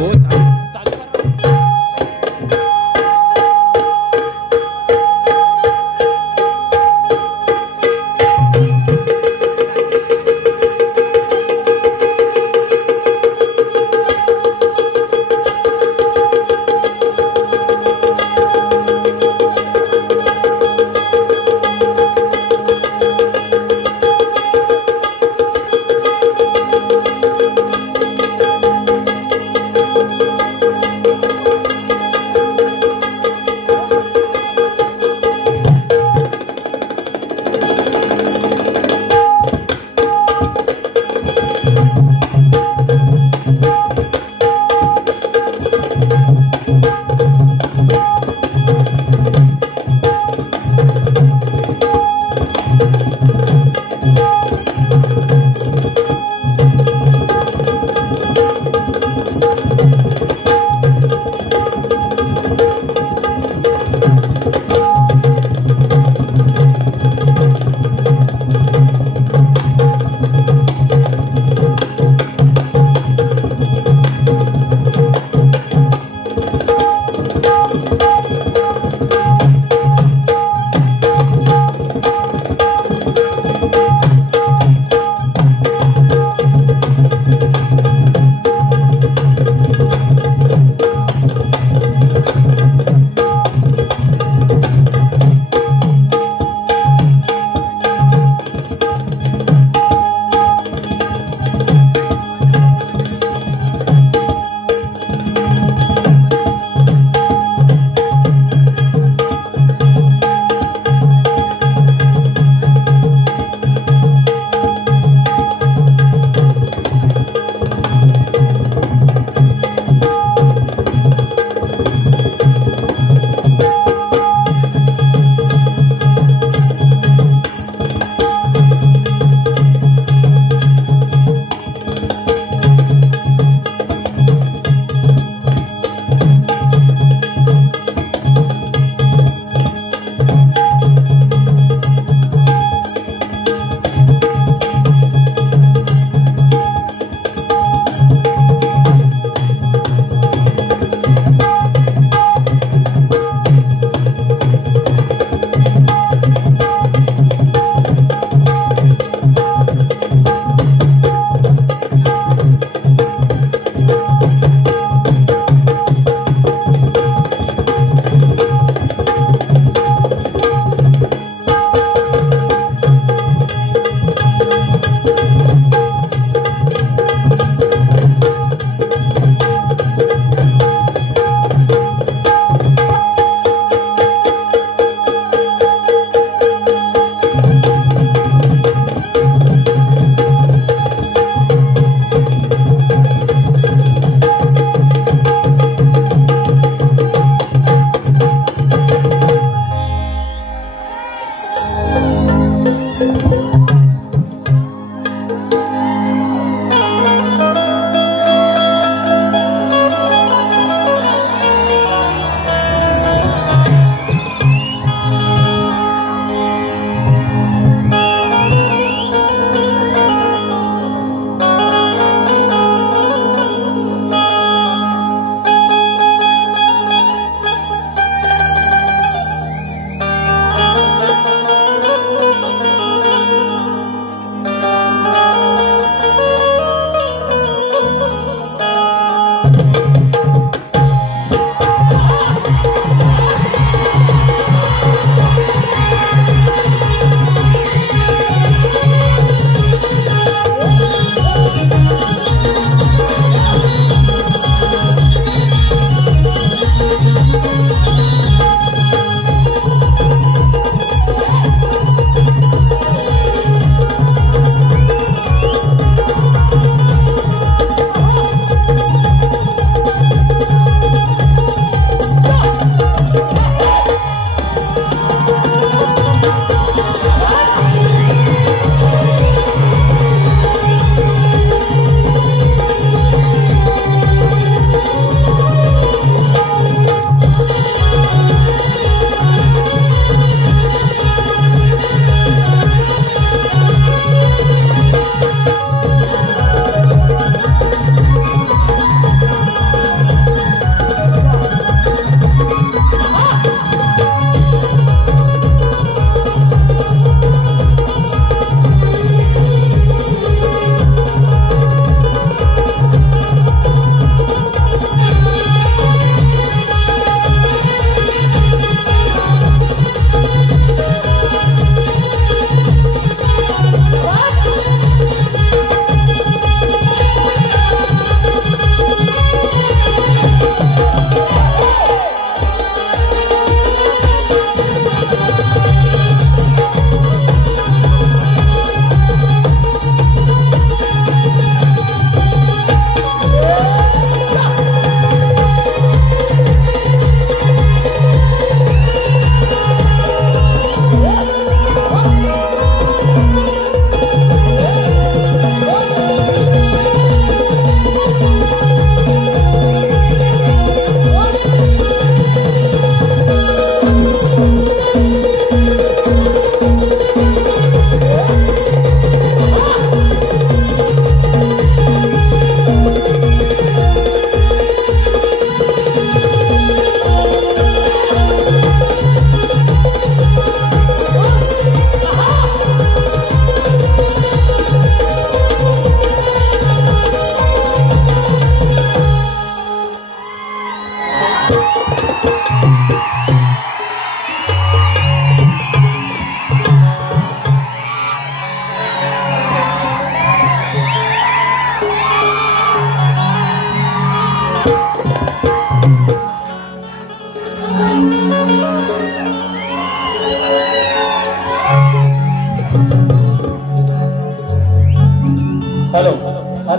हो चालू करा.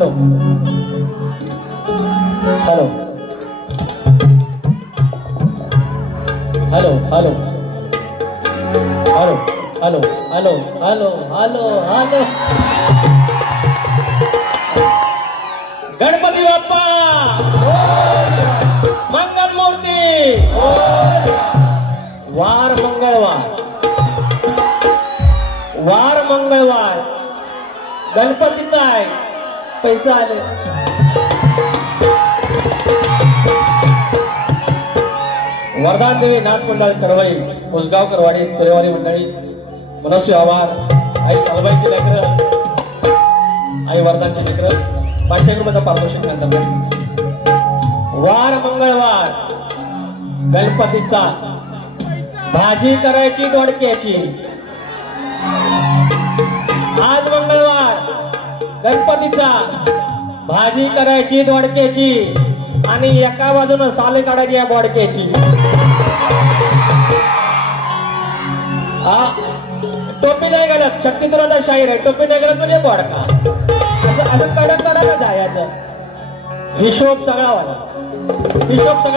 Hello hello hello hello hello hello hello hello hello hello Ganpati Bappa Mangal Murti वार मंगळवार गणपतीचा आहे पैसा आले वरदान देवी नाथ मंडळ कडवई उसगाव करवाडी तुरेवाली मंडळी मनस्वी आवार आई सालबाईची लेकर आई वरदानची लेकर 500 रुपयाचा पारितोषिक नंतर वार मंगळवार गणपतीचा भाजी करायची दोडक्याची आज मंगळवार गणपतीचा भाजी करायची दोडक्याची आणि एका बाजूने साले काढायची या दोडक्याची टोपी नाही घालत शक्तिपुराचा शाहीर आहे टोपी नाही घालत म्हणजे बोडका असं कडक कडक जायचं हिशोब सगळा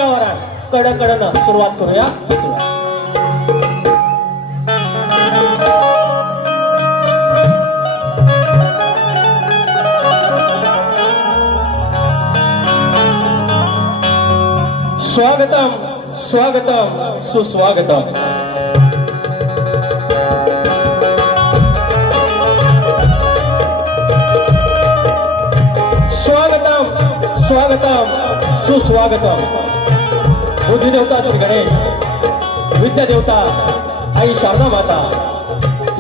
वरा कडक कडन सुरुवात करूया स्वागतम स्वागतम सुस्वागतम स्वागतम स्वागतम सुस्वागतम बुद्धी देवता श्री गणेश विद्या देवता आई शारदा माता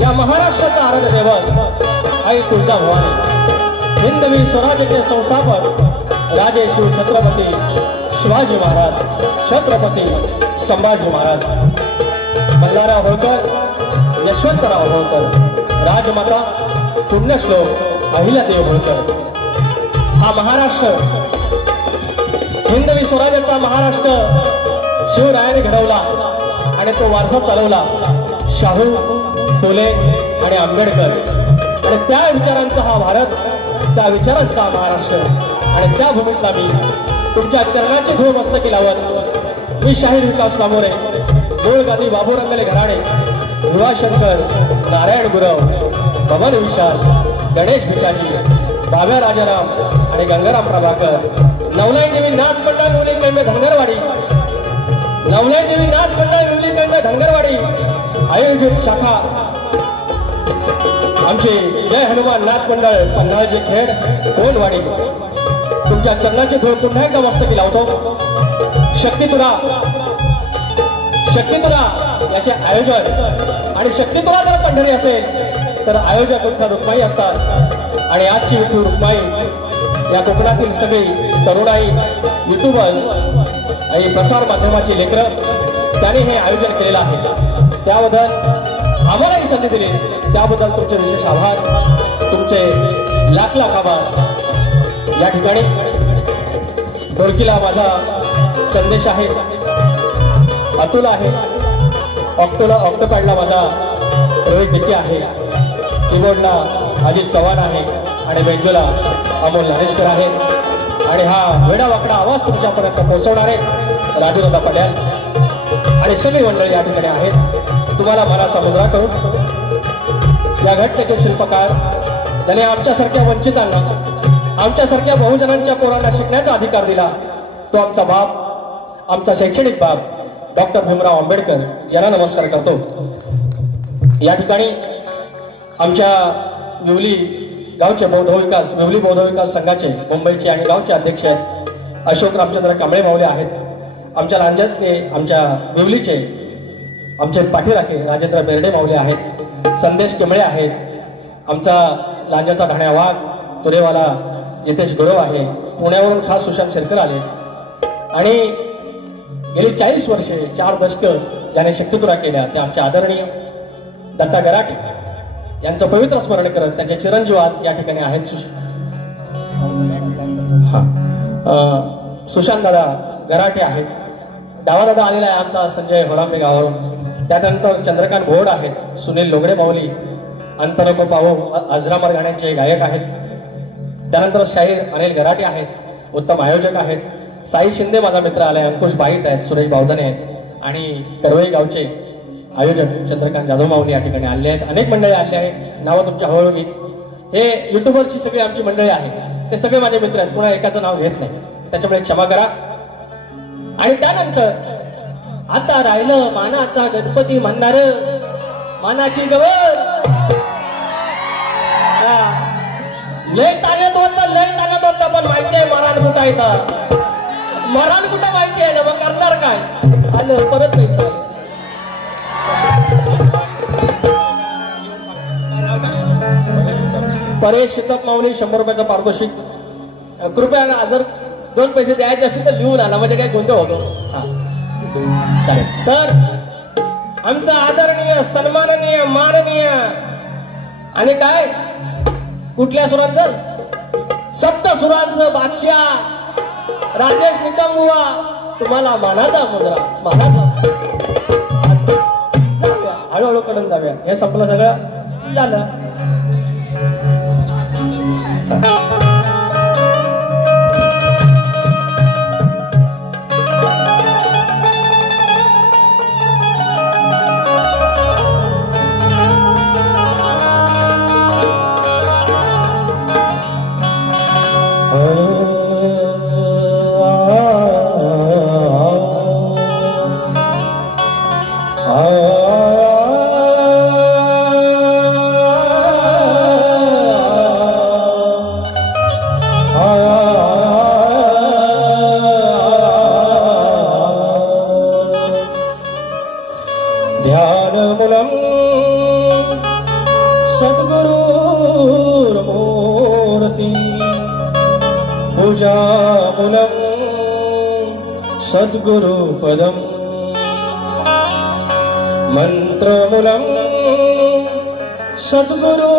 या महाराष्ट्राचा आराध्य दैवत आई तुळजा भवानी हिंदवी स्वराज्याचे संस्थापक राजे शिव छत्रपती शिवाजी महाराज छत्रपती संभाजी महाराज मल्हारराव होळकर यशवंतराव होळकर राजमाता पुण्यश्लोक अहिल्यादेवी होळकर हा महाराष्ट्र हिंदवी स्वराज्याचा महाराष्ट्र शिवरायाने घडवला आणि तो वारसा चालवला शाहू फुले आणि आंबेडकर आणि त्या विचारांचा हा भारत त्या विचारांचा महाराष्ट्र आणि त्या भूमीतला मी तुमच्या चरणाची धूळ मस्तकी लावत मी शाहीर विकास लामोरे गोळ गादी बाबू रंगले घराणे युवाशंकर नारायण गुरव बबन विशाल गणेश भिकाजी बाब्या राजाराम आणि गंगाराम प्रभाकर नवलाई देवी नाथ मंडळ विवलीकंड धनगरवाडी नवलाई देवी नाथ मंडळ विवलीकंड धनगरवाडी आयोजित शाखा आमचे जय हनुमान नाथ मंडळ पन्हाळचे खेड कोंडवाडी तुमच्या चरणाची धूळ पुन्हा एकदा मस्तकी लावतो शक्तितुरा याचे आयोजन आणि शक्तितुरा जर पंढरी असेल तर आयोजक विठ्ठल रुक्माई असतात आणि आजची विठ्ठल रुक्माई या कोकणातील सगळी तरुणाई युट्यूबर्स आणि प्रसार माध्यमाची लेकरं त्यांनी हे आयोजन केलेलं आहे त्याबद्दल आम्हाला ही संधी दिली त्याबद्दल तुमचे विशेष आभार तुमचे लाख लाख आभार या ठिकाणी ढोलकीला माझा संदेश आहे अतुल आहे ऑक्टोपॅडला माझा रोहित डिके आहे कीबोर्डला अजित चव्हाण आहे आणि बेंजोला अमोल नारेशकर आहे आणि हा वेडा वाकडा आवाज तुमच्यापर्यंत पोहोचवणारे राजूदादा पटेल आणि सगळी मंडळी या ठिकाणी आहेत तुम्हाला मनाचा मुद्रा करून या घटनेचे शिल्पकार ज्याने आमच्यासारख्या वंचितांना आमच्यासारख्या बहुजनांच्या पोरांना शिकण्याचा अधिकार दिला तो आमचा बाप आमचा शैक्षणिक बाप डॉक्टर भीमराव आंबेडकर यांना नमस्कार करतो या ठिकाणी आमच्या विवली गावचे विवली बौद्ध विकास संघाचे मुंबईचे आणि गावचे अध्यक्ष आहेत अशोक रामचंद्र कांबळे मावले आहेत आमच्या राज्यातले आमच्या विवलीचे आमचे पाठीराखे राजेंद्र बेर्डे मावले आहेत संदेश केमळे आहेत आमचा लांजाचा ढाण्या वाघ तुरेवाला जितेश गुरव आहे पुण्यावरून खास सुशांत शेरकर आले आणि गेली 40 वर्षे 4 दशक ज्याने शक्तितुरा केल्या त्या आमच्या आदरणीय दत्ता गराटे यांचं पवित्र स्मरण करत त्यांचे चिरंजीव आज या ठिकाणी आहेत सुशांत दादा गराटे आहेत डावा दादा आलेला आहे आमचा संजय होलांबे गावावरून त्यानंतर चंद्रकांत घोड आहेत सुनील लोगडे माऊली अंतरको पाहू अजरामर गाण्यांचे गायक आहेत त्यानंतर शाहीर अनिल गराटे आहेत, उत्तम आयोजक आहेत. साई शिंदे माझा मित्र आलाय, अंकुश बाईत आहेत, सुरेश बावधने आहेत आणि कडवई गावचे आयोजक चंद्रकांत जाधव माऊली या ठिकाणी आले आहेत. अनेक मंडळी आले आहेत, नावं तुमच्या हळूहळू घेत. हे युट्यूबरची सगळी आमची मंडळी आहे, ते सगळे माझे मित्र आहेत, पुन्हा एकाचं नाव घेत नाही, त्याच्यामुळे क्षमा करा. आणि त्यानंतर आता राहिलं मानाचा गणपती म्हणणार, मानाची गवर लय ताण्यात होतं पण माहिती आहे मराण कुठं येतात, मराण कुठं माहिती आहे, मग करणार काय, आलं परत पैसा. परेश शीतक माऊली 100 रुपयाचं पारितोषिक. कृपया जर 2 पैसे द्यायचे असेल तर लिहून आला, म्हणजे काय गोंधळ होतो. हा चालेल. तर आमचा आदरणीय सन्माननीय माननीय आणि काय कुठल्या सुरांचं, सप्तसुरांचं बादशाह राजेश निकमबुवा, तुम्हाला मानाचा मुद्रा, मानाचा. जाऊया हळूहळू कडून जाऊया, हे संपलं सगळं झालं. ध्यानमूलं सद्गुरुर्मूर्ति, पूजामूलं सद्गुरुपदम्, मन्त्रमूलं सद्गुरुर्वाक्यम्,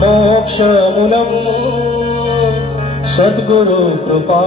मोक्षमूलं सद्गुरुकृपा.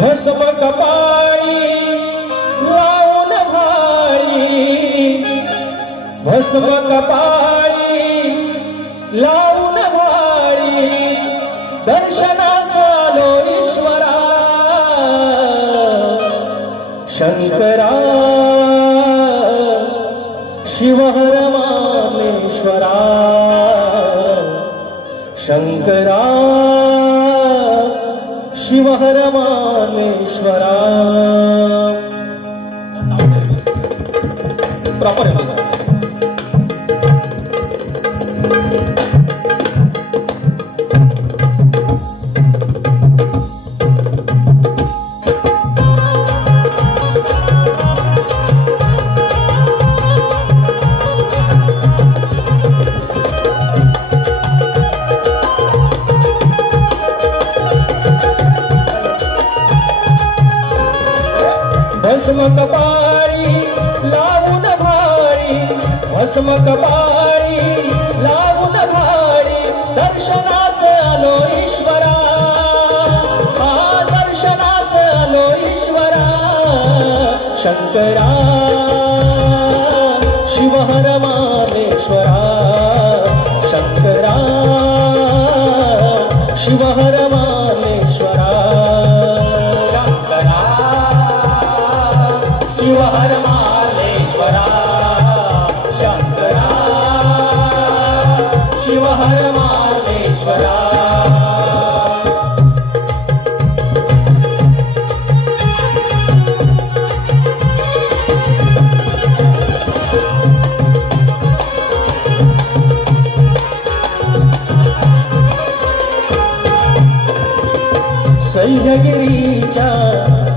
भस्म कपाळी लावून भाळी, भस्म कपाळी लावून भाळी, दर्शनास आलो ईश्वरा शंकरा, शिवहर मामेश्वरा शंकरा, शिवहर मामेश्वरा. प्रॉपर भस्म कपाळी लावून भाळी, भस्म कपाळी लावून भाळी, दर्शनास आलो ईश्वरा, दर्शनास आलो ईश्वरा शंकरा, शिवहर मामेश्वरा शंकरा, शिवहर मामेश्वरा शंकरा, शिवहर मालेश्वरा शंकरा, शिवहर मालेश्वरा. सह्यागिरीच्या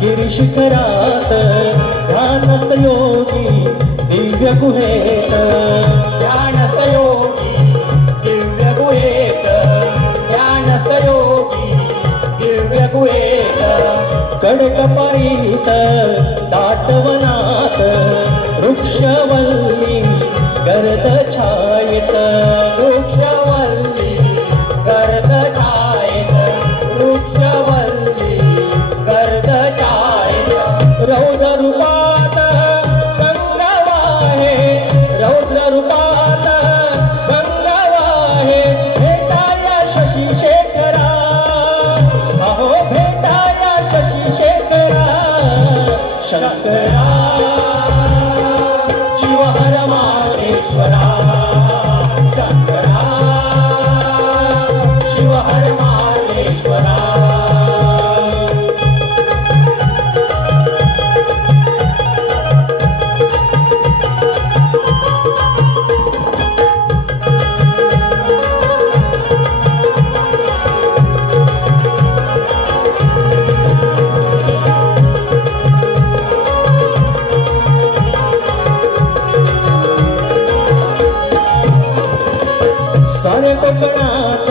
गिरिशिखरात ध्यानस्थ योगी दिव्य गुहेत ध्यानस्थ योगी दिव्य गुहेत ध्यानस्थ योगी दिव्य गुहेत कडकपरीत दाटवनात वृक्षवल्ली गर्द छायेत वृक्षवल्ली गर्द छायेत वृक्षवल्ली गर्द छायेत रौद्र रूपात गंगा वाहे रौद्र रूपात गंगा वाहे भेटाया शशी शेखरा अहो भेटाया शशी शेखरा शंकरा शिवहर माहेश्वरा शंकरा शिवहर माहेश्वरा सारे कोकणात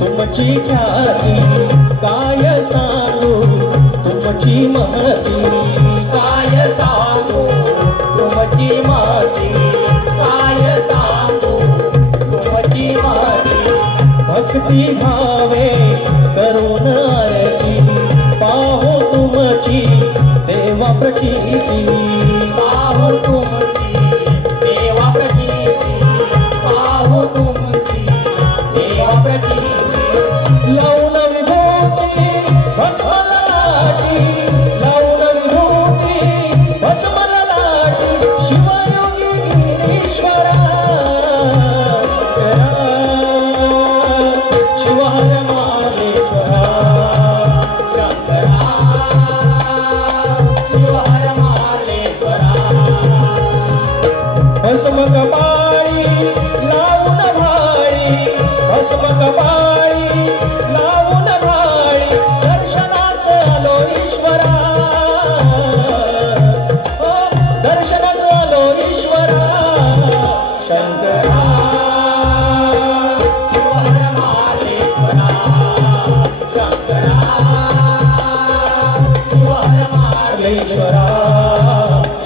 तुमची ख्याती काय सांगू तुमची महती काय सांगू तुमची महती काय सांगू तुमची महती भक्ती भावे करून आरती पाहू तुमची देवा प्रचिती पाहू तुमची देवा प्रचिती पाहू तुमची देवा प्रचिती लावून विभूती भस्मल लाटी लावून विभूती भस्मल लाटी शिवयोगी गिरीश्वरा शिवहर माहेश्वरा शंकरा शिवहर माहेश्वरा भस्म कपाळी लावून भाळी भस्म कपाळी लावून भाळी दर्शनास आलो ईश्वरा दर्शनास आलो ईश्वरा शंकरा शिवहर माहेश्वरा शंकरा शिवहर ईश्वरा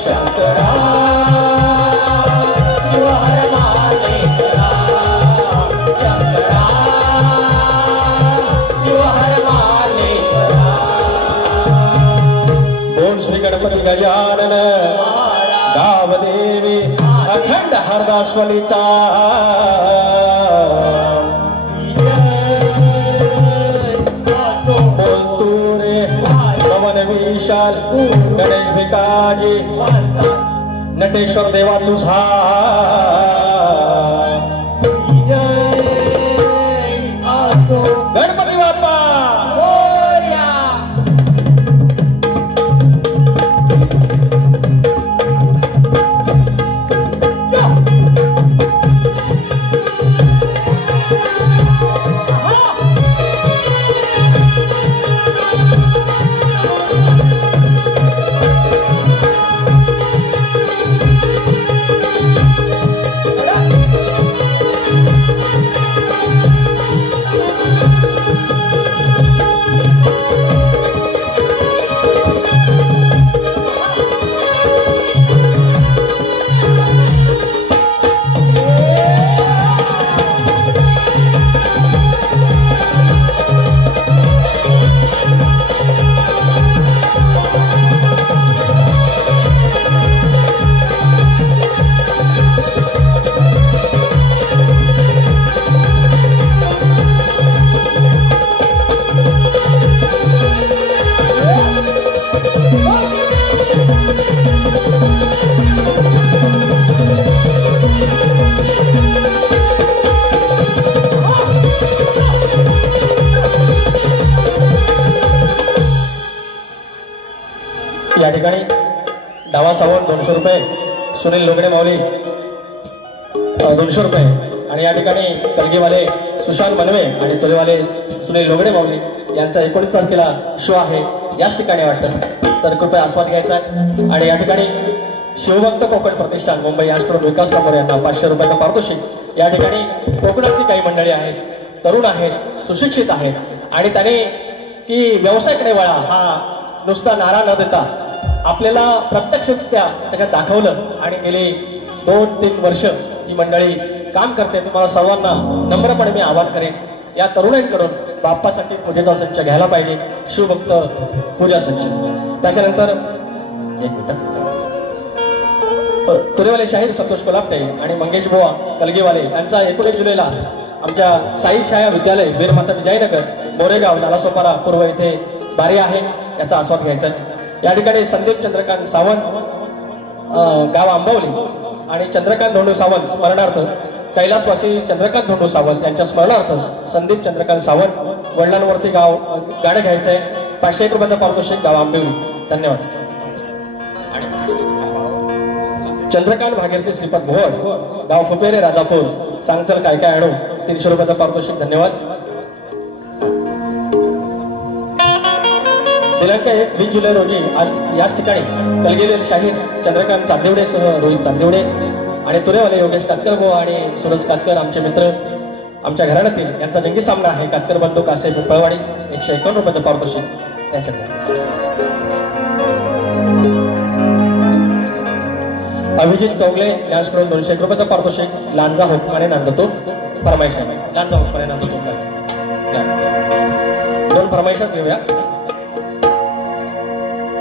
शंकरा शिवहर माहेश्वरा शंकरा शिवहर माहेश्वरा ओम श्री गणपती गजानन गावदेवी अखंड हरदाश्वलीचा बोलतो रे पवन विशाल गणेश भिकाजी नटेश्वर देवा तुझा गणपती बाप्पा या ठिकाणी डावा सावण 200 रुपये, सुनील लोगडे माऊली 200 रुपये आणि या ठिकाणी कलगीवाले सुशांत मनवे आणि तोलेवाले सुनील लोगडे माऊली यांचा 19 तारखेला शो आहे याच ठिकाणी वाटतं, तर कृपया आस्वाद घ्यायचा आहे. आणि या ठिकाणी शिवभक्त कोकण प्रतिष्ठान मुंबई यांच्याकडून विकास नंबर यांना 500 रुपयाचं पारितोषिक. या ठिकाणी कोकणातली काही मंडळी आहेत, तरुण आहेत, सुशिक्षित आहेत आणि त्याने की व्यवसायाकडे वळा हा नुसता नारा न देता आपल्याला प्रत्यक्षरित्या त्याच्यात दाखवलं आणि गेली 2-3 वर्ष ही मंडळी काम करते. तुम्हाला सर्वांना नम्रपणे मी आवाहन करेन, या तरुणांकडून बाप्पासाठी पूजेचा संच घ्यायला पाहिजे, शिवभक्त पूजा संच. त्याच्यानंतर एक मिनिट, तुरेवाले शाहीर संतोष कोल्हापटे आणि मंगेश बुवा कलगीवाले यांचा 19 जुलैला आमच्या साई छाया विद्यालय वीरमाताजी जयनगर मोरेगाव नालासोपारा पूर्व इथे बारी आहे, याचा आस्वाद घ्यायचा. या ठिकाणी संदीप चंद्रकांत सावंत गाव आंबवली आणि चंद्रकांत धोंडू सावंत स्मरणार्थ कैलासवासी चंद्रकांत धोंडू सावंत यांच्या स्मरणार्थ संदीप चंद्रकांत सावंत वडिलांवरती गाणं घ्यायचंय. 501 रुपयाचं पारितोषिक गाव आंबवली. धन्यवाद. चंद्रकांत भागीरथी श्रीपद भोवड गाव फुपेरे राजापूर सांगचल काय काय आणू 300 रुपयाचं पारितोषिक. धन्यवाद. दिनांक 20 जुलै रोजी आज याच ठिकाणी कलगीवेल शाहीर चंद्रकांत चांदेवडे सह रोहित चांदेवडे आणि तुरेवाले योगेश कातकर आणि सुरज कातकर आमचे मित्र आमच्या घराण्यातील यांचा जंगी सामना आहे. कातकर बंधू कासे पिंपळवाडी 151 रुपयाचं पारितोषिक त्यांच्याकडे. अभिजित चौगले यांच्याकडून 201 रुपयाचं पारितोषिक. लांजा हुकमाने नांदतो फरमाईश आहे, लांजा हुकमाने नांदतो. 2 फरमाईशात घेऊया.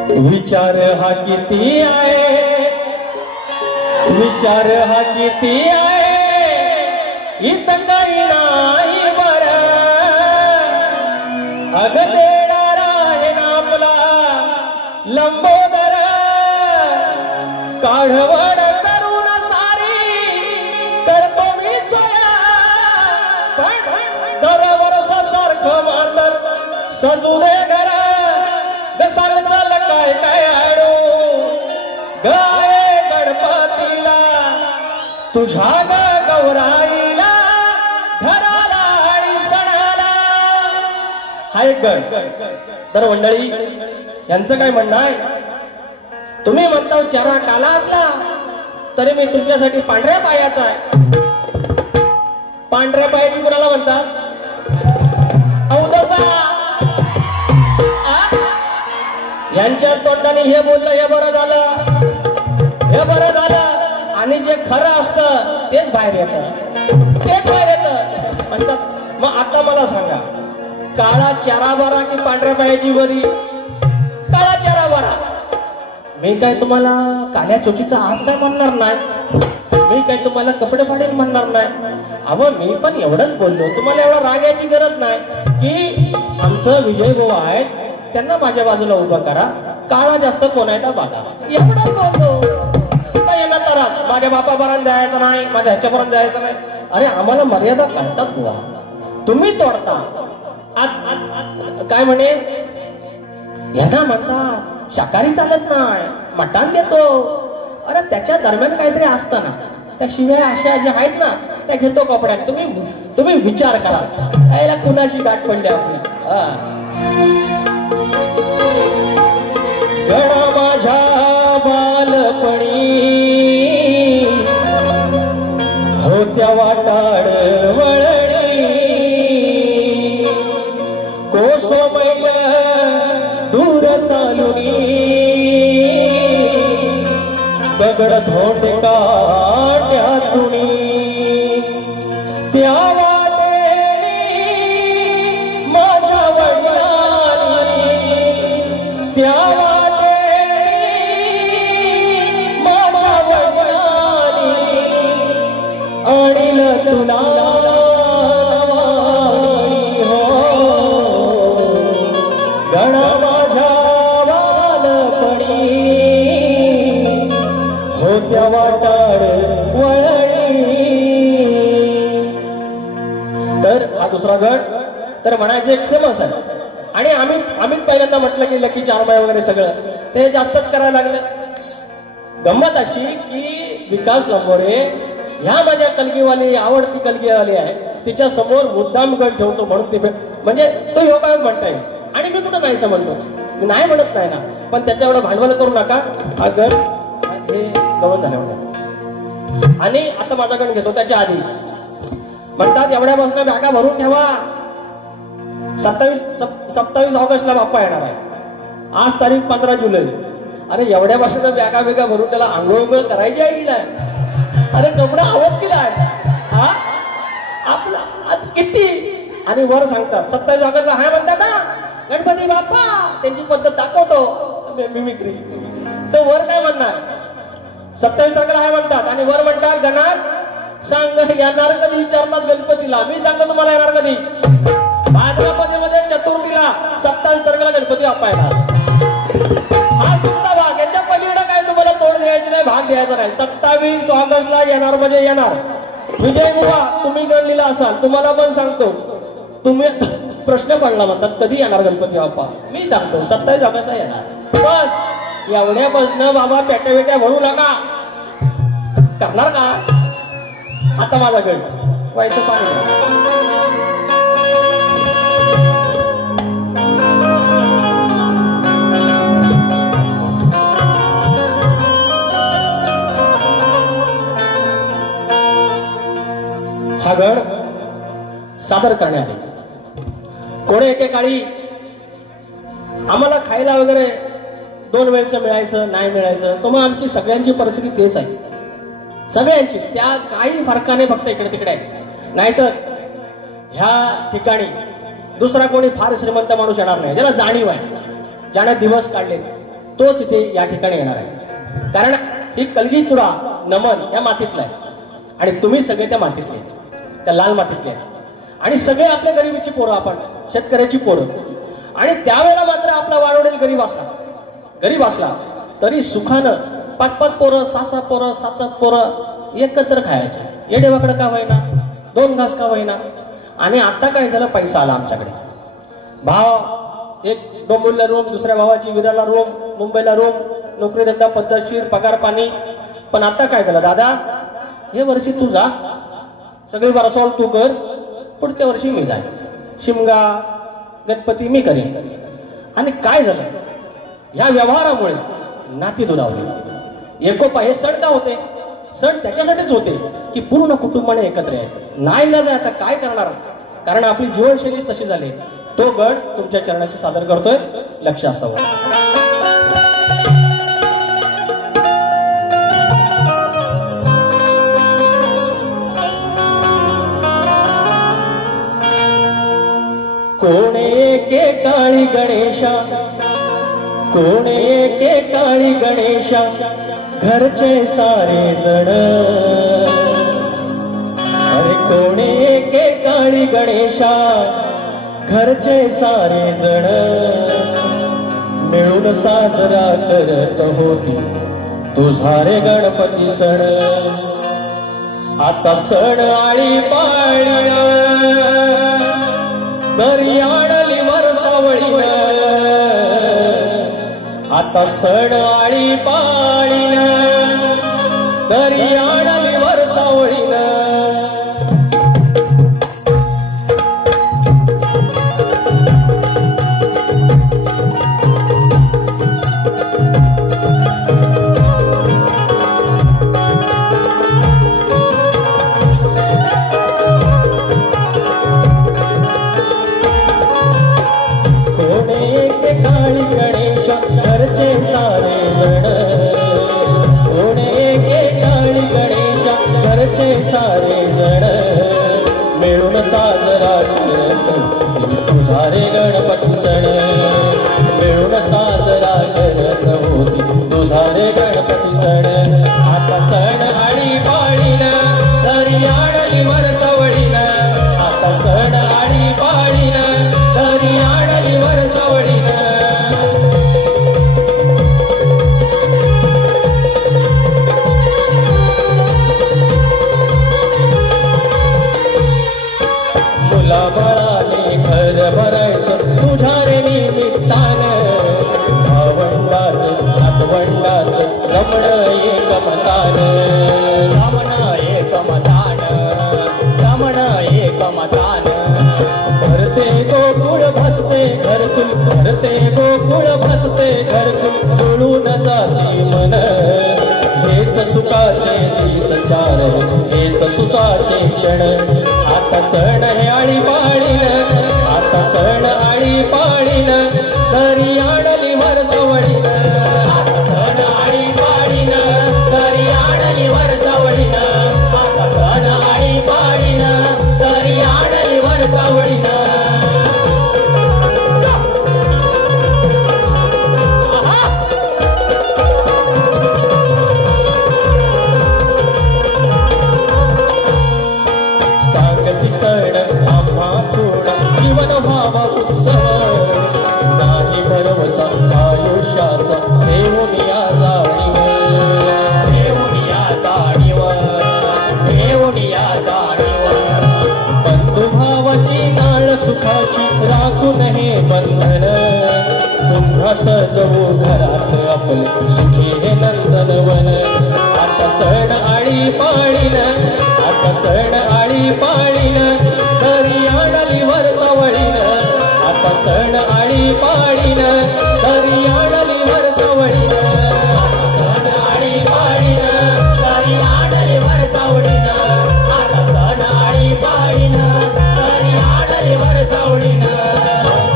विचार हा किती आहे, विचार हा किती आहे, इथं काही नाही बरं. अग देणारा आहे ना आपला लंबोदर, काढवड करून सारी करतो मी सोया, पण दरवर्षासारखं मातर सजू दे घर. सांगचाल काय काय आणू गाय गणपतीला तुझ्या गौराईला घराला आणि सणाला. हा एक गण. तर मंडळी यांचं काय म्हणणं आहे, तुम्ही म्हणता चारा काला असला तरी मी तुमच्यासाठी पांढऱ्या पायाचा आहे. पांढऱ्या पायाची कुणाला म्हणता? औदसा. यांच्या तोंडाने हे बोललं हे बरं झालं, हे बरं झालं, आणि जे खरं असतं तेच बाहेर येतं, तेच बाहेर येतं म्हणतात. मग आता मला सांगा, काळा चारा बरा की पांढऱ्या पायाची बरी? काळा चारा बरा. मी काय तुम्हाला काळ्या चोचीचा आज काय म्हणणार नाही, मी काय तुम्हाला कपडे फाडेल म्हणणार नाही. अहो मी पण एवढंच बोललो, तुम्हाला एवढा राग याची गरज नाही की आमचं विजय भाऊ आहे त्यांना माझ्या बाजूला उभं करा, काळा जास्त कोण आहे का बघा, एवढंच बोललो. येणार तर माझ्या बापापर्यंत जायचं नाही, माझ्या ह्याच्यापर्यंत जायचं नाही. अरे आम्हाला मर्यादा काढतात बुवा, तुम्ही तोडता. काय म्हणे यांना म्हणता शाकाहारी चालत नाही, मटण देतो. अरे त्याच्या दरम्यान काहीतरी असतं ना, त्या शिवाय अशा ज्या आहेत ना त्या घेतो कपड्यात. तुम्ही विचार करा, याला कुणाशी गाठ पडली आपली. गणा माझ्या बालपणी होत्या वाटाड वळणी, कोसमैल दूर चालुनी, दगड धोंड काट्यातुनी, त्या वाटेनी माझ्या वडिलांनी, त्या दुसरा गण तर म्हणायचे फेमस आहे. आणि आम्ही पहिल्यांदा म्हटलं की लकी चारमाय वगैरे सगळं ते जास्तच करायला लागलं. गंमत अशी की विकास लंबोरे ह्या माझ्या कलगीवाली आवडती कलगीवाली आहे, तिच्या समोर मुद्दाम गण ठेवतो म्हणून ते म्हणजे तो योगायोग म्हणता येईल. आणि मी कुठं नाही समजतो, मी नाही म्हणत नाही ना, पण त्याच्या एवढं भांडवल करू नका. हा गण हे गवत झाल्यावर आणि आता माझा गण घेतो त्याच्या आधी म्हणतात एवढ्यापासून बॅगा भरून ठेवा. 27 ऑगस्टला बाप्पा येणार आहे. आज तारीख 15 जुलै. अरे एवढ्यापासून बॅगा बेगा भरून त्याला आंघोळ करायची आहे. अरे कपडा आवड दिलाय हा आपला किती. आणि वर सांगतात 27 ऑगस्टला हाय म्हणतात ना गणपती बाप्पा, त्यांची पद्धत दाखवतो मिमिक्री. तर वर काय म्हणणार 27 तारखेला हाय म्हणतात आणि वर म्हणतात गणात सांग येणार कधी विचारतात गणपतीला. मी सांगतो तुम्हाला येणार कधी. भाद्रपदामध्ये चतुर्थीला 27 तारखेला गणपती बाप्पा येणार. हा तुमचा भाग. याच्या पलीकडे काय तुम्हाला तोड द्यायची नाही, भाग द्यायचा नाही. 27 ऑगस्टला येणार म्हणजे येणार. विजय बुवा तुम्ही गणलेला असाल, तुम्हाला पण सांगतो. तुम्ही प्रश्न पडला म्हणतात कधी येणार गणपती बाप्पा. मी सांगतो 27 ऑगस्टला येणार. पण एवढ्यापासून बाबा पेट्या बेट्या भरू नका. करणार का. आता माझा गण व्हायचं पाणी. हा गण सादर करणे आहे. कोणे एकेकाळी आम्हाला खायला वगैरे 2 वेळचं मिळायचं नाही मिळायचं, तो मग आमची सगळ्यांची परिस्थिती तेच आहे. सगळ्यांची त्या काही फरकाने फक्त इकडे तिकडे आहे. नाहीतर ह्या ठिकाणी दुसरा कोणी फार श्रीमंत माणूस येणार नाही. ज्याला जाणीव आहे, ज्याने दिवस काढले तोच इथे या ठिकाणी येणार आहे. कारण ही कलगीतुरा नमन या मातीतला आहे आणि तुम्ही सगळे त्या मातीतले, त्या लाल मातीतले आहे. आणि सगळे आपल्या गरिबीची पोरं, आपण शेतकऱ्याची पोरं. आणि त्यावेळेला मात्र आपला वाढवडेल गरीब असला तरी सुखानं 5-5 पोरं 6-6 पोरं 7-7 पोरं एकत्र खायचे. येडेवाकडं का होईना, 2 घास का होईना. आणि आता काय झालं, पैसा आला आमच्याकडे. भाव एक डोंबिवलीला रूम, दुसऱ्या भावाची विराला रूम, मुंबईला रूम, नोकरी धंदा पद्धतशीर, पगार पाणी. पण आता काय झालं दादा, हे वर्षी तू जा, सगळी बरसॉल तू कर, पुढच्या वर्षी मी जाईन, शिमगा गणपती मी करेन. आणि काय झालं, या व्यवहारामुळे नाती दुरावली. एकोपा हे सण का होते, सण त्याच्यासाठीच होते की पूर्ण कुटुंबाने एकत्र यायचं. नाही इलाज आहे, आता काय करणार, कारण आपली जीवनशैलीच तशी झाली. तो गण तुमच्या चरणाशी सादर करतोय, लक्ष असावं. कोणे एके काळी गणेशा, कोणे एके काळी गणेशा, घरचे सारे जण. अरे कोणे एके काळी गणेशा, घरचे सारे जण. मिळून साजरा करत होती तुझा रे गणपती सण. आता सण आळी पाळी दरी आणली वरसावळीन. आता सण आळी पाळीन दरी आणली वरसावळीन. घरचे सारे जण, कोणे एके काळी गणेशा, घरचे सारे जण. मिळून साजरा करत तुझा रे गणपती सण. मिळून साजरा करत होती तुझा रे गणपती सण. आता सण आळी पाळीन दरी आणली वरसावळीन. आता सण आळी पाळीन दरी आणली वरसावळीन. मुलाबाळाने घर भरायचं तुझ्या रे निमित्तानं. भावंडाचं नातवंडाचं जमणं एकमतानं. जमणं एकमतानं, जमणं एकमतानं. भरते गोकुळ दिवसाचे क्षण आता सण हे आळी पाळीन आता सण आळी पाळीन तरी आणली वर सवडीन आता सण आळी पाळीन तरी आणली वर सवडीन आता सण आळी पाळीन तरी आणली वर सवडीन सांगती सण आम्हा थोडा जीवन व्हावा उत्सव नाही भरवसा आयुष्याचा देऊन या जाणीव देऊन या जाणीव देऊन या जाणीव बंधू भावाची नाळ सुखाची राखून हे बंधन पुन्हा सजवू घरात आपलं सुखी हे नंदनवन आता सण आळी पाळीन आता सण आळी पाळीन तरी आणली वर सवळीन आता सण आळी पाळीन तरी आणली वर सवळीन सण आळी पाळीन तरी आणली वर सवडीन आता सण आळी पाळीन तरी आणली वर सवडीन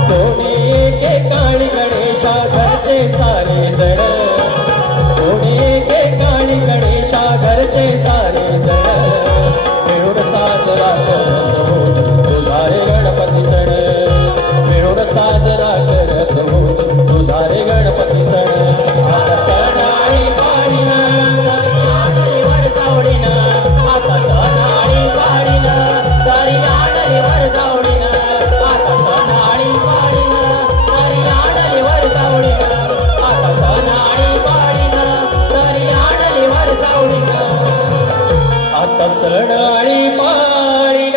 कोणी एके काळी गणेशा घरचे सारे जण कोणी एके काळी गणेशा घरचे सारे जण मिळून साजरा करत होत तुझा रे गणपती सण मिळून साजरा करत होत तुझा रे गणपती सण आता सण आळी पाळीन आणली वर सवडीन आता सण आळी पाळीन तरी आणली वर सवडीन आता सण आळी पाळीन तरी आणली वर सवडीन आता सण आळी पाळीन तरी आणली वर सवडीन आता सण आळी पाळीन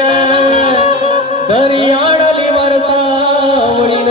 तरी आणली वर सावळीन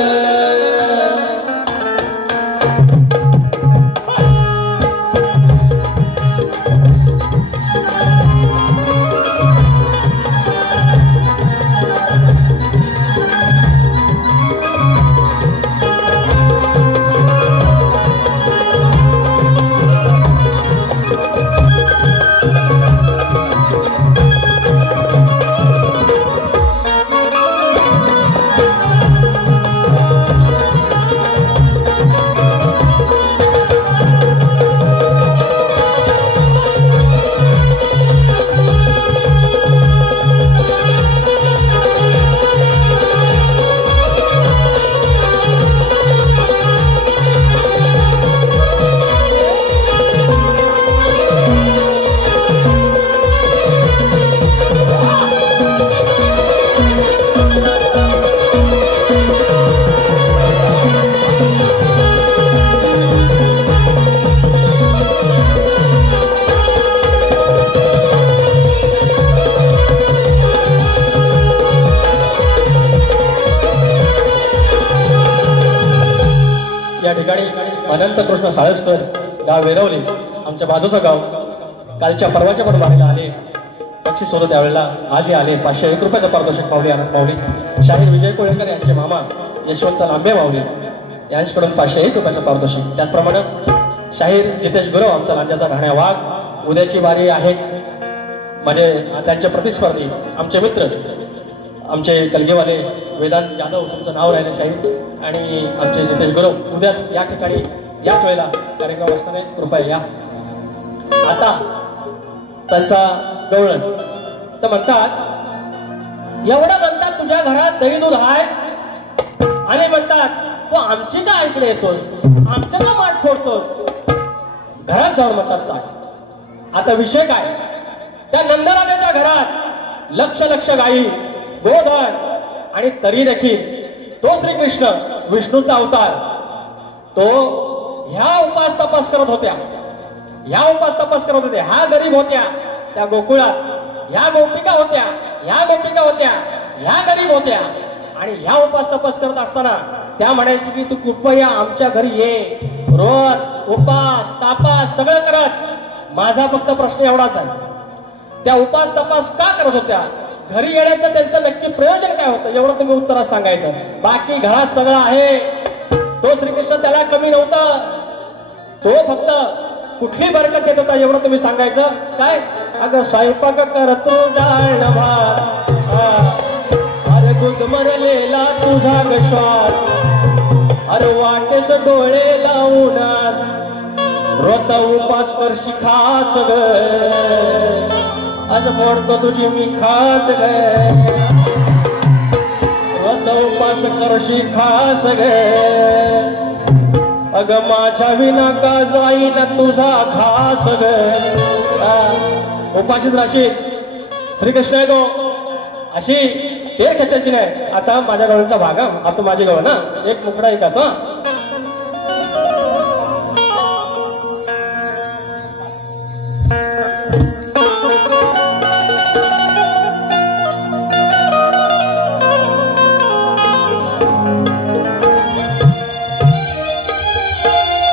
या ठिकाणी अनंत कृष्ण साळसकर गाव वेरवले आमच्या बाजूचं गाव कालच्या परवाच्या पण वारीला आले बक्षीस होतं त्यावेळेला आजही आले 501 रुपयाचं पारितोषिक माऊली आनंद माऊली शाहीर विजय कोळेकर यांचे मामा यशवंत लांबे माऊली यांच्याकडून 501 रुपयाचं पारितोषिक त्याचप्रमाणे शाहीर जितेश गुरव आमचा लांजाचा घाण्या वाघ उद्याची वारी आहे म्हणजे त्यांचे प्रतिस्पर्धी आमचे मित्र आमचे कलगेवाले वेदांत जाधव तुमचं नाव राहिलं शाहीर आणि आमचे जितेश गुरव उद्याच या ठिकाणी याच वेळेला कार्यक्रम असणार आहे कृपया या आता त्यांचा गवळण तर म्हणतात एवढं म्हणतात तुझ्या घरात दही दूध आहे आणि म्हणतात तू आमची का ऐकले येतोस आमचं का माठ फोडतोस घरात जाऊन म्हणतात चाल आता विषय काय त्या नंदराजाच्या घरात लक्ष लक्ष गायी गोधन आणि तरी देखील तो श्रीकृष्ण विष्णूचा अवतार तो ह्या उपास तपास करत होत्या ह्या गरीब होत्या त्या गोकुळात ह्या गोपिका होत्या ह्या गरीब होत्या आणि ह्या उपास तपास करत असताना त्या म्हणायची की तू कृपया आमच्या घरी ये रोज उपास तापास सगळं करत माझा फक्त प्रश्न एवढाच आहे त्या उपास तपास का करत होत्या घरी येण्याचं त्यांचं नक्की प्रयोजन काय होतं एवढं तुम्ही उत्तरात सांगायचं बाकी घरात सगळं आहे तो श्रीकृष्ण त्याला कमी नव्हता तो फक्त कुठली बरकत येत होता एवढं तुम्ही सांगायचं काय अगं स्वयंपाक करतो डाळ भात अरे गुदमरलेला तुझा ग श्वास अरे वाटेस डोळे लावूनास रोत उपास करशी खास ग आज मोडतो तुझी मी खास ग रोत उपास करशी खास ग अग माझ्या विना का जाईन तुझा खास ग उपाशीच राशी श्रीकृष्ण आहे तो अशी एक खेचायची नाही आता माझ्या गवळीचा भाग आता माझी गवळ ना एक मुकडा एक आता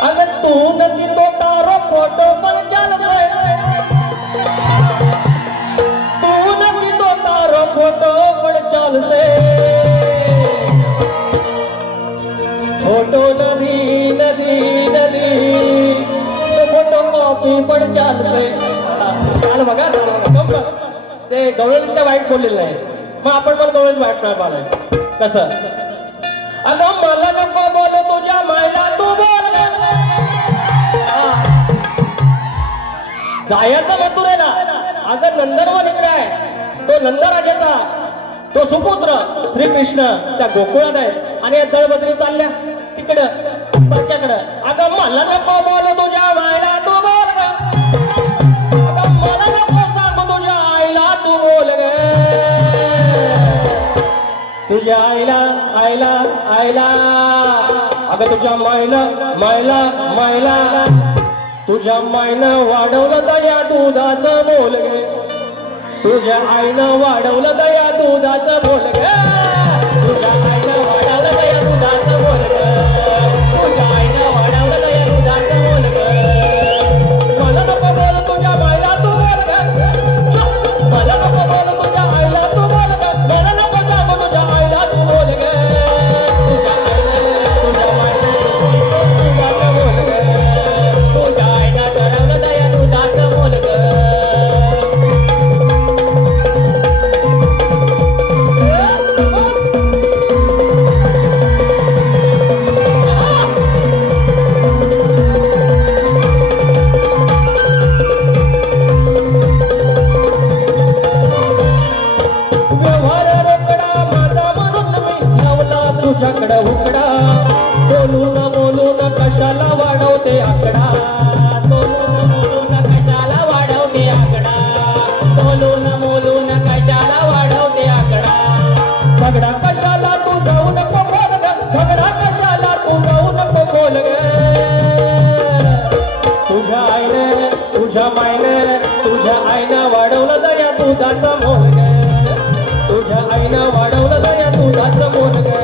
अगर तू नदी तो तारो फोटो पण चालसे तू नदी तो तारो फोटो पण चालसे फोटो नदी नदी नदी फोटो कॉपी पण चालसे चाल बघा ते गवळणीच्या वाईट बोललेलं आहे मग आपण पण गवळणी वाईट नाही बोलायचं कसं अगं मला नको बोल तुझ्या मायला तू बोल जायचं मथुरेला अगं नंदनवन इकडे आहे तो नंदराजाचा तो सुपुत्र श्रीकृष्ण त्या गोकुळात आहे आणि या दळबद्री चालल्या तिकडं परक्याकडं अगं मला नको बोल तुझ्या मायला तू बोल ग अगं मला नको सांग तुझ्या आईला तू बोल ग तुझ्या आईला आईला आईला अगं तुझ्या मायला मायला मायला तुझ्या मायनं वाढवलं दया दुधाचं बोल गे तुझ्या आईनं वाढवलं दया दुधाचं बोल गे तुझ्या आईनं वाढवलं दया दुधाचं बोल ग तुझ्या आईनं वाढवलं दया दुधाचं बोल ग मला नको बोल तुझ्या मायला तू बोल ग मला नको बोल तुझ्या आईला तू बोल ग मला नको सांग तुझ्या आईला तू बोल ग तुझ्या आईनं तुझ्या मायनं दुधाचं बोल ग तुझ्या आईनं चढवलं दया दुधाचं बोल ग तुझ्याकडे उकडा बोलून कशाला वाढवते आकडा बोलून कशाला वाढवते आकडा बोलून कशाला वाढवते आकडा झगडा कशाला तू जाऊ नको बोल ग झगडा कशाला तू जाऊ नको बोल ग तुझ्या आईने तुझ्या मायने तुझ्या आईनं वाढवलं दया दुधाचा मोल ग तुझ्या आईनं वाढवलं दया दुधाचं मोल ग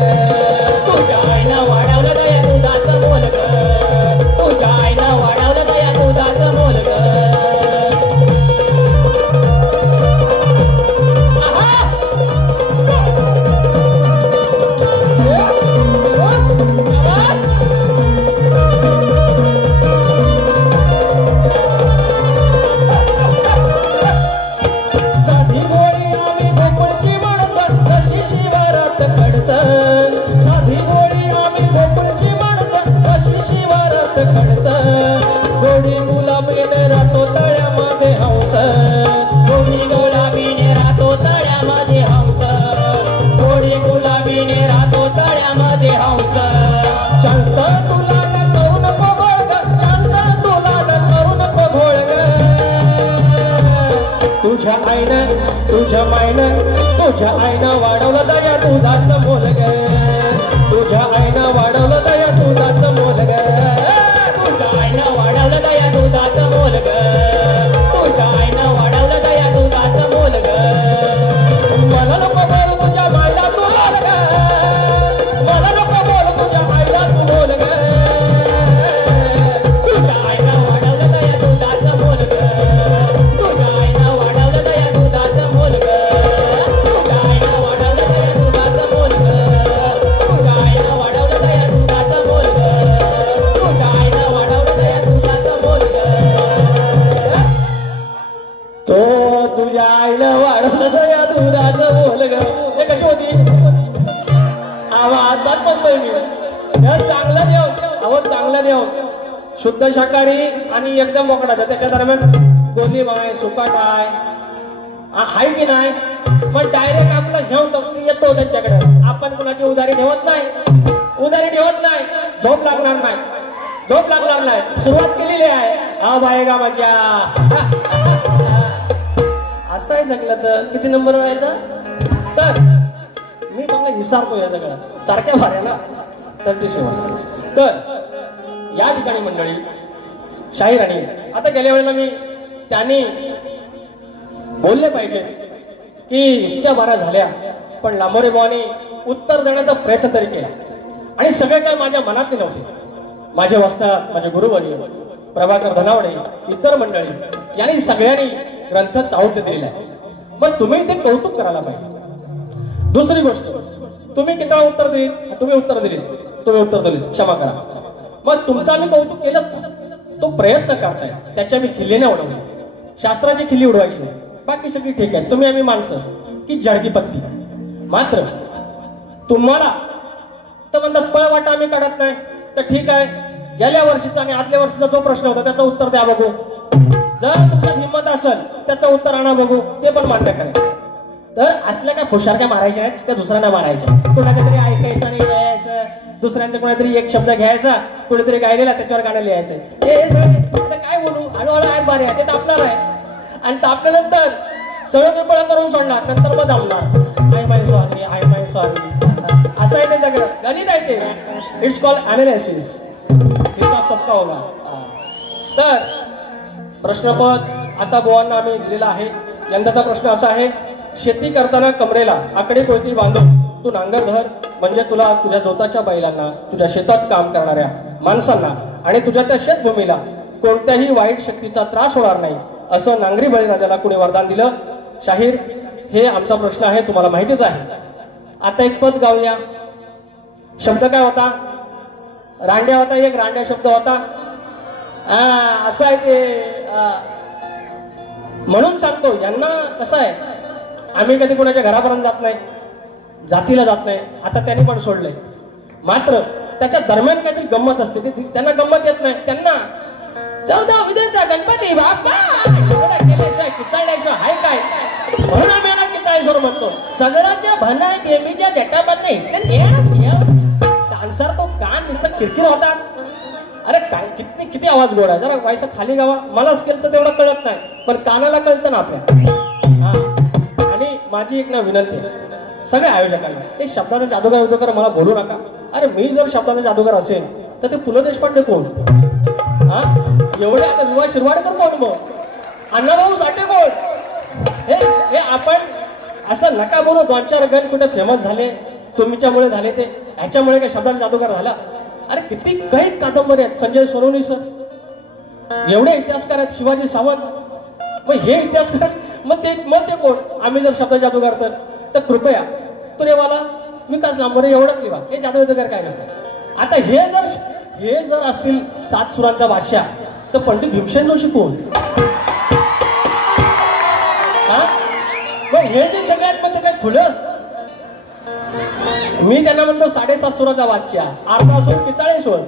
तुझ्या आईनं वाढवलं दया दुधाचं मोल ग तुझ्या आईनं वाढवलं दया दुधाचं मोल ग साधी गोळी आम्ही भोपळची माणसं कशी शिवारात कडसं साधी गोळी आम्ही भोपळची माणसं कशी शिवारात कडसं गोडी गुलाबीने राहतो तळ्यामध्ये हंस गोडी गुलाबीने राहतो तळ्यामध्ये हंस गोडी गुलाबीने राहतो तळ्यामध्ये हंस चांस्त तुला न करू नको घोळ ग चांस्त तुला न करू नको घोळ ग तुझ्या आईनं तुझ्या मायनं तुझ्या आईनं वाढवलं दया दुधाचं मोल ग तुझ्या आईनं वाढवलं दया दुधाचं मोल ग तुझ्या आईनं वाढवलं दया दुधाचं मोल ग तुझ्या आईनं वाढवलं दया दुधाचं मोल ग मला नको बोल तुझ्या मायला तू बोल ग मला नको बोल तुझ्या आईला तू बोल ग तुझ्या आईनं वाढवलं दया दुधाचं मोल ग तुझ्या आईनं वाढवलं दया दुधाचं मोल ग तुझ्या आईनं वाढवलं दया दुधाचं मोल ग तुझ्या आईनं वाढवलं दया दुधाचं या दुधाचं बोल ग हे कशी होती आवाजात म्हणतोय मी चांगला देव अहो चांगला देव शुद्ध शाकाहारी आणि एकदम बोकडाचा त्याच्या दरम्यान गोलीम आहे सुकाट आहे की नाही पण डायरेक्ट आपलं घेऊन येतो त्यांच्याकडे आपण कुणाची उधारी ठेवत नाही झोप लागणार नाही सुरुवात केलेली आहे हा बायगा माझ्या असं आहे सगळं तर किती नंबर राहायचा तर मी मला विसरतो या सगळं सारख्या भाऱ्याला 37 तर या ठिकाणी मंडळी शाहीर आणि आता गेल्या वेळेला मी त्यांनी बोलले पाहिजे की इतक्या बारा झाल्या पण लांबोरे बुवांनी उत्तर देण्याचा प्रयत्न तरी केला आणि सगळे काय माझ्या मनातले नव्हते माझे वस्ताद माझे गुरुवर्य प्रभाकर धनावडे इतर मंडळी यांनी सगळ्यांनी ग्रंथ चावत दिलेला आहे मग तुम्ही ते कौतुक करायला पाहिजे दुसरी गोष्ट तुम्ही किती उत्तर दिलीत तुम्ही उत्तर दिलीत क्षमा करा मग तुमचं आम्ही कौतुक केलं तो प्रयत्न करताय त्याच्या मी खिल्ली नाही उडवली शास्त्राची खिल्ली उडवायची नाही बाकी सगळी ठीक आहे तुम्ही आम्ही माणसं की जडकी पत्ती मात्र तुम्हाला तर म्हणतात पळ वाटा आम्ही काढत नाही तर ठीक आहे गेल्या वर्षीचा आणि आदल्या वर्षीचा जो प्रश्न होता त्याचं उत्तर द्या बघू जर तुमच्यात हिंमत असेल त्याचं उत्तर आणा बघू ते पण मान्य करा तर असल्या काय फुशारक्या मारायच्या आहेत त्या दुसऱ्यांना मारायच्या कोणाच्या तरी ऐकायचं आणि यायचं दुसऱ्यांचा कोणातरी एक शब्द घ्यायचा कोणीतरी गायलेला त्याच्यावर गाणं लिहायचं हे सगळे काय बोलू हळूहळू आहेत बारे ते तापणार आहे आणि तापल्यानंतर सगळं पेपळ करून सोडणार नंतर मग दामणार आय माय स्वामी असं आहे ते सगळं गणित आहे ते इट्स कॉल्ड अनालिसिस हिसाब सबका होगा तर प्रश्नपद आता बुवांना आम्ही दिलेला आहे यंदाचा प्रश्न असा आहे शेती करताना कमरेला आकडे कोयती बांधून तू नांगर धर म्हणजे तुला तुझ्या जोताच्या बैलांना तुझ्या शेतात काम करणाऱ्या माणसांना आणि तुझ्या त्या शेतभूमीला कोणत्याही वाईट शक्तीचा त्रास होणार नाही असं नांगरी बळीराजाला कुणी वरदान दिलं शाहीर हे आमचा प्रश्न आहे तुम्हाला माहितीच आहे आता एक पद गाऊया शब्द काय होता रांड्या होता एक रांड्या शब्द होता असं आहे ते म्हणून सांगतो यांना कसं आहे आम्ही कधी कोणाच्या घरापर्यंत जात नाही जातीला जात नाही आता त्यांनी पण सोडलंय मात्र त्याच्या दरम्यान काहीतरी गंमत असते त्यांना गंमत येत नाही त्यांना 14 विधेचा गणपती बाप्पा एवढा केल्याशिवाय किचाळल्याशिवाय हाय काय म्हणून आम्ही याला किचाळेश्वर म्हणतो सगळ्याच्या भनाय नेहमीच्या देटापात डान्सर तो कान नुसतं किरकिर होतात अरे काय किती आवाज गोड आहे जरा व्हायचं खाली गावा मला स्केलचं तेवढं कळत नाही पण कानाला कळतं ना आपल्या आणि माझी एक ना विनंती सगळ्या आयोजकांना ते शब्दाचा जादूगार मला बोलू नका अरे मी जर शब्दाचा जादूगार असेल तर ते पु ल देशपांडे कोण एवढे आता विवाह शिरवाडकर कोण मग अण्णाभाऊ साठे कोण हे आपण असं नका बोलू 2-4 गण कुठे फेमस झाले तुमच्यामुळे झाले ते ह्याच्यामुळे काय शब्दाचा जादूगार झाला अरे किती काही कादंबरी आहेत संजय सोनवणे सर एवढे इतिहासकार आहेत शिवाजी सावंत मग हे इतिहासकार मग ते कोण आम्ही जर शब्द जादूगार तर कृपया तुरेवाला विकास लांबोरे एवढंच लिहा हे जादूगार काय करतात आता हे जर असतील 7 सुरांचा बादशाह तर पंडित भीमसेन जोशी कोण मग हे जे सगळ्यात मध्ये काय खुलं मी त्यांना म्हणतो 7.5 सुराचा बादशाह अर्धा सूर की 40 सूर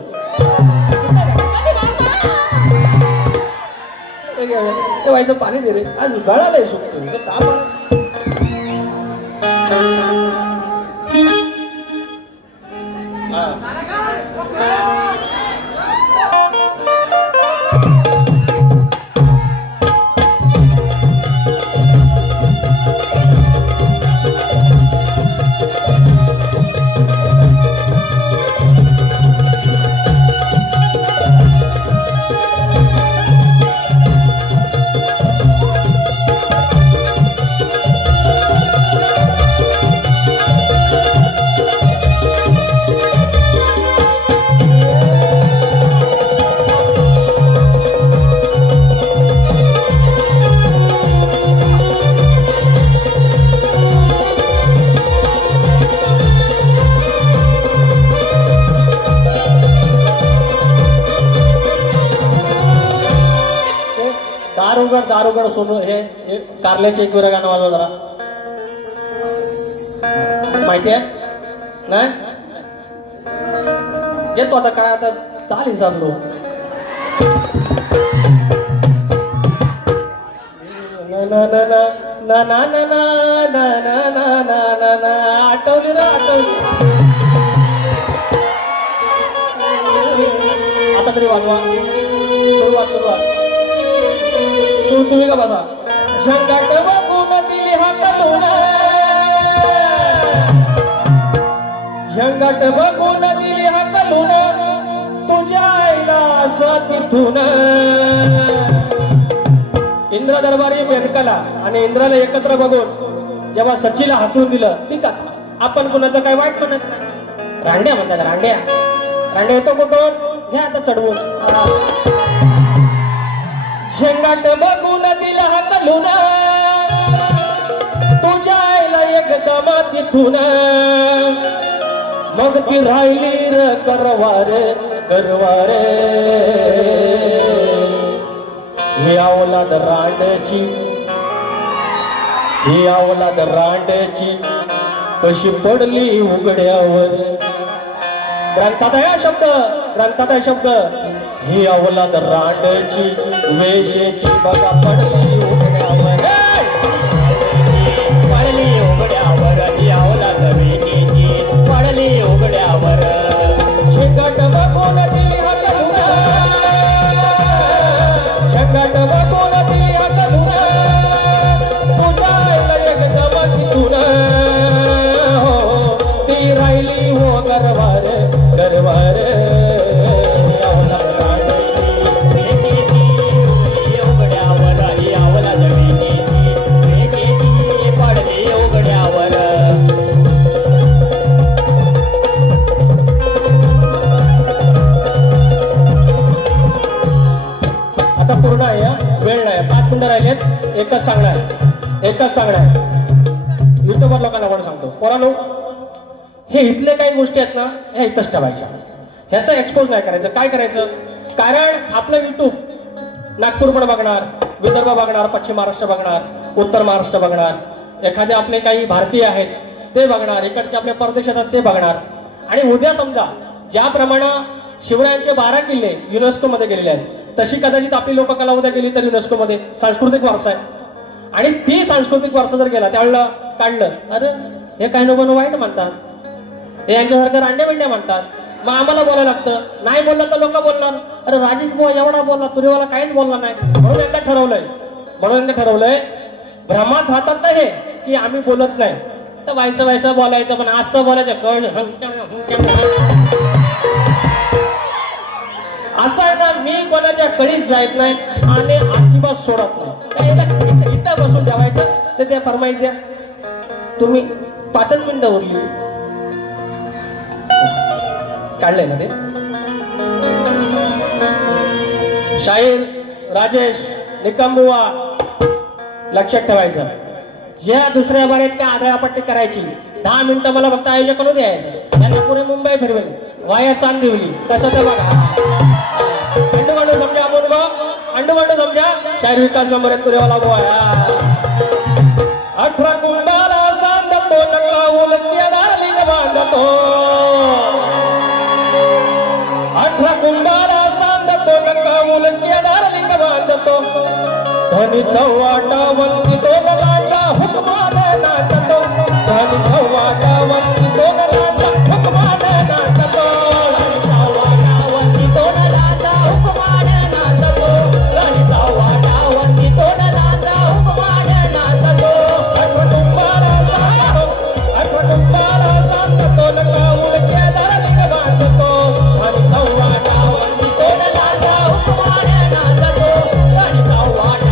ते व्हायचं पाणी दे रे आज गळालंय शकतो ताप आला दारुगड सोनू हे कारल्याचे एक वेळा गाणं वाजवा जरा माहिती आहे नाही येतो आता काय आता चाल हिसाब लो ना ना ना ना ना ना ना ना ना ना ना ना ना आठवली रे आठवली आता तरी वाजवा सुरुवात तुम्ही का बसा झंगाट बघून दिली हाकलून झंगाट बघून दिली हाकलून तुझ्या आईला असं तिथून इंद्र दरबारी व्यंकला आणि इंद्राला एकत्र बघून जेव्हा सचीला हाकलून दिलं ती का आपण कुणाचं काय वाईट म्हणत नाही रांड्या म्हणतात रांड्या येतो कुठून घ्या आता चढवून झेंगाट बघून दिला हाकलून तुझ्या आईला एकदम तिथून मग ती राहिली र करवार ही अवलाद रांडची कशी पडली उघड्यावर ग्रंथात आहे शब्द ही अवलाद रांडची वेशेची बघा पडली उघड्यावर ही अवलाद वेशेची पडली उघड्यावर झेंगाट बघून दिली हाकलून झंगाट बघून दिली हाकलून तुझ्या आईला एकदम तिथून ती राहिली हो गरवार एकच सांगणार युट्यूबवर लोकांना पण सांगतो पोरांनो हे इथले काही गोष्टी आहेत ना ह्या इथंच ठेवायच्या ह्याचा एक्सपोज नाही करायचं काय करायचं कारण आपलं युट्यूब नागपूर पण बघणार विदर्भ बघणार पश्चिम महाराष्ट्र बघणार उत्तर महाराष्ट्र बघणार एखादे आपले काही भारतीय आहेत ते बघणार इकडचे आपले परदेशात ते बघणार आणि उद्या समजा ज्याप्रमाणे शिवरायांचे 12 किल्ले युनेस्को मध्ये गेलेले आहेत तशी कदाचित आपली लोककला उद्या गेली तर युनेस्को मध्ये सांस्कृतिक वारसा आहे आणि ती सांस्कृतिक वारसा जर गेला त्यावेळेला काढलं अरे हे काही लोक वाईट म्हणतात हे यांच्यासारखं रांड्या बिंड्या म्हणतात मग आम्हाला बोलायला लागतं नाही बोललं तर लोक बोलणार अरे राजेश बुवा एवढा बोलला तुरीवाला काहीच बोलला नाही म्हणून यांना ठरवलंय भ्रमात राहतात ना हे की आम्ही बोलत नाही तर व्हायचं बोलायचं पण असं बोलायचं असं आहे ना मी कोणाच्या कळीच जायत नाही आणि अजिबात सोडत नाही इथं बसून ठेवायचं तर त्या फरमाईश द्या तुम्ही 5 मिनिटं उरली काढलंय ना ते शाहीर राजेश निकमबुवा लक्षात ठेवायचं ज्या दुसऱ्या बारेत काय आदळापट्टी करायची 10 मिनिटं मला फक्त आयोजकांना द्यायचं त्यांना पुरे मुंबई फिरवेल वाया चांदिवली तसं तर बघा अंडू समजा आपण अंडू समजा शाहीर विकास नंबर 1 तुरेवाला बोया 18 कुंडाला सांगतो नका उलट्यादारली बांधतो 18 कुंडाला सांगतो नका उलट्यादारली बांधतो धनी चव्हाटा वंती दोनलाचा हुकमान नाचतो धनी चव्हाटा वंती दोनलाचा हुकमान नाचतो धनी चव्हाटा वंती दोनलाचा हुकमान नाचतो धनी चव्हाटा वंती दोनलाचा हुकमान नाचतो 18 कुंभारा सांगतो नका उलट्या दारली बांधतो धनी चव्हाटा वंती दोनलाचा हुकमान नाचतो धनी चव्हाटा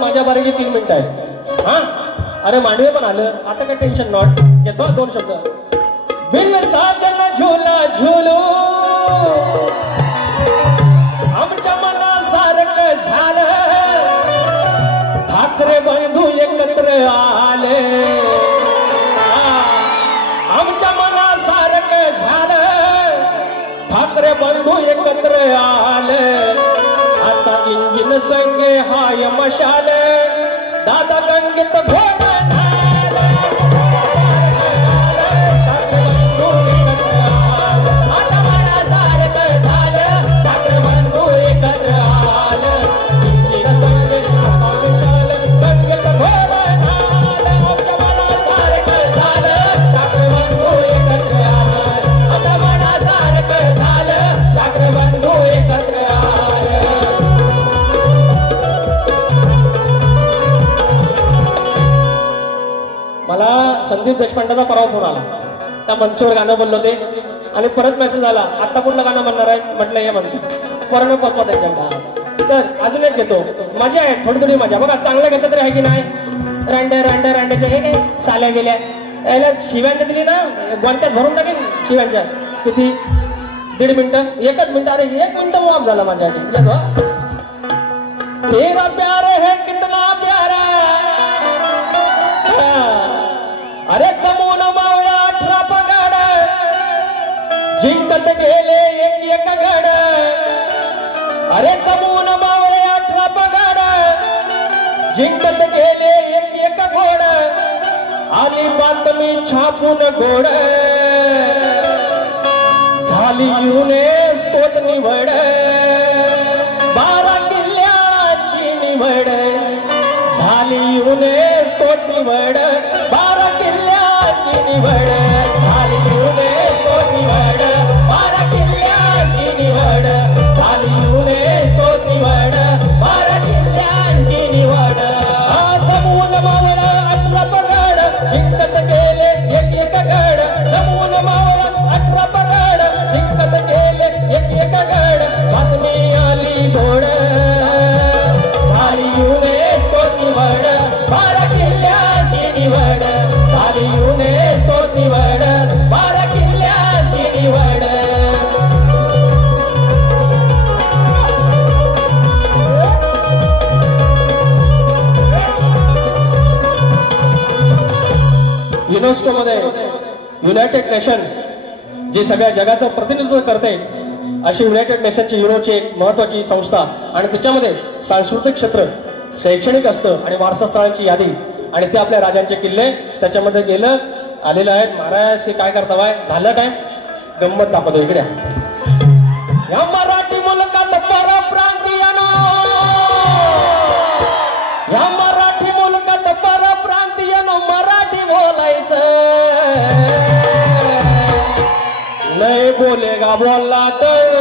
माझ्या बारीची 3 मिनिटं आहेत हा अरे मांडवे पण आलं आता काय टेन्शन नॉट घेतो 2 शब्द बिन साजन झुला झुलू आमच्या मनासारखं झालं ठाकरे बंधू एकत्र आले आमच्या मनासारखं झालं ठाकरे बंधू एकत्र आले आता इंजिन संगे हाय मशाल दादा गंगेत घोडा मला संदीप देशपांडेचा परवा फोन आला त्या मंचवर गाणं बोललो ते आणि परत मेसेज आला आता कुठलं गाणं म्हणणार आहे म्हटलं हे म्हणते परत पोचवा त्यांच्या तर अजून एक घेतो मजा आहे थोडी थोडी मजा बघा चांगलं घेतलं तरी आहे की नाही रांड्याचे हे काय साल्या गेल्या याला शिव्यांच्या दिली ना गोंट्यात भरून टाकेल शिव्यांच्या किती 1.5 मिनिटं 1 मिनिट अरे 1 मिनिट वाप झाला माझ्यासाठी तेरा प्यार है कितना प्यारा अरे चमून मावळा 18 पगड जिंकत गेले एक गड अरे चमून मावळे 18 पगड जिंकत गेले एक घोड आली बातमी छापून गोड झाली युनेस्कोत निवड 12 किल्ल्याची निवड झाली युनेस्कोत निवड 12 किल्ल्याची निवड झाली युनेस्कोत निवड 12 किल्ल्याची निवड झाली युनेस्कोत निवड 12 किल्ल्यांची निवड जमून मावळ 18 पगड जिंकत गेले एक गड जमून मावळ 18 पगड जिंकत गेले एक गड बातमी आली घोड झाली युनेस्कोत निवड 12 किल्ल्याची निवड झाली युनेस्कोत निवड 12 किल्ल्याची निवड युनेस्को मध्ये युनायटेड नेशन्स जी सगळ्या जगाचं प्रतिनिधित्व करते अशी युनायटेड नेशनची युनोची एक महत्वाची संस्था आणि त्याच्यामध्ये सांस्कृतिक क्षेत्र शैक्षणिक असतं आणि वारसास्थळांची यादी आणि ते आपल्या राजांचे किल्ले त्याच्यामध्ये गेलं आलेलं आहेत महाराज काय करता बाय झालं टाइम गंमत दाखवतो इकडे या मराठी मुलकात परप्रांतीयानो या मराठी मुलकात परप्रांतीयानो मराठी बोलायचं नाही बोलेगा बोलला तर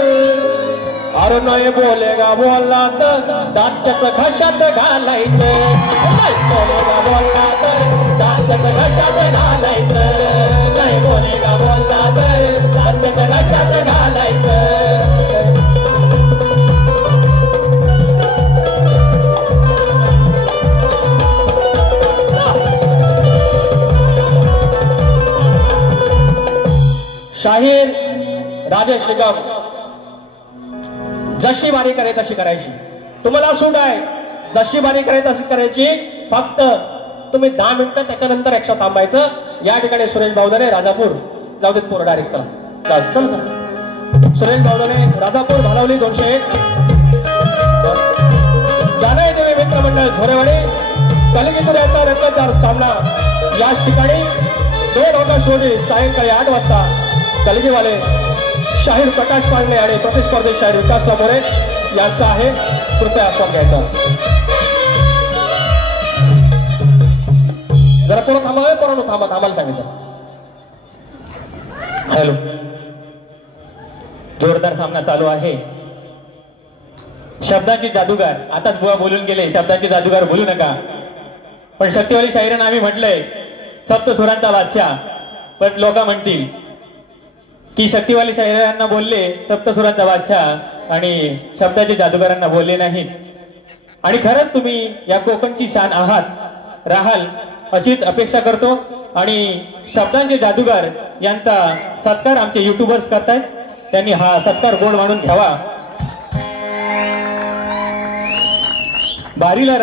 अरे नाही बोलेगा बोलला तर दात त्याचं घशात घालायचं नाही बोलेगा बोलला तर दात त्याचं घशात घालायचं नाही बोलेगा बोलला तर दात त्याचं घशात घालायचं शाहीर राजेश निकम जशी बारी करे तशी करायची तुम्हाला सूट आहे जशी बारी करे तशी करायची फक्त तुम्ही 10 मिनिटं त्याच्यानंतर एक्स्ट्रा थांबायचं या ठिकाणी सुरेश बावधने राजापूर जाऊ देत पोर डायरेक्ट चला चल सुरेश बावधने राजापूर भालावली 201 जानाई देवी मित्रमंडळ झोरेवाडी कलगीतूर याचा रंगतदार सामना याच ठिकाणी 2 ऑगस्ट रोजी सायंकाळी 8 वाजता कलगीवाले शाहीर प्रकाश पांडे आणि प्रतिस्पर्धी शाहीर विकास मोरे यांचा आहे कृपया आस्वाद घ्यायचा जरा पोरं थांबावे पोरांनो थांबायला सांगितलं हॅलो जोरदार सामना चालू आहे शब्दांची जादूगार आताच बुवा बोलून गेले शब्दांची जादूगार बोलू नका पण शक्तिवाली शाहिरांना आम्ही म्हटलंय सप्तसुरांचा बादशाह पण लोक म्हणतील की शक्तिवाली शाहिरांना बोलले सप्तसुरांचा बादशाह आणि शब्दाचे जादूगारांना बोलले नाहीत आणि खरंच तुम्ही या कोकणची शान आहात राहाल अशीच अपेक्षा करतो आणि शब्दांचे जादूगार यांचा सत्कार आमचे युट्यूबर्स करतायत त्यांनी हा सत्कार गोड मानून घ्यावा बारीला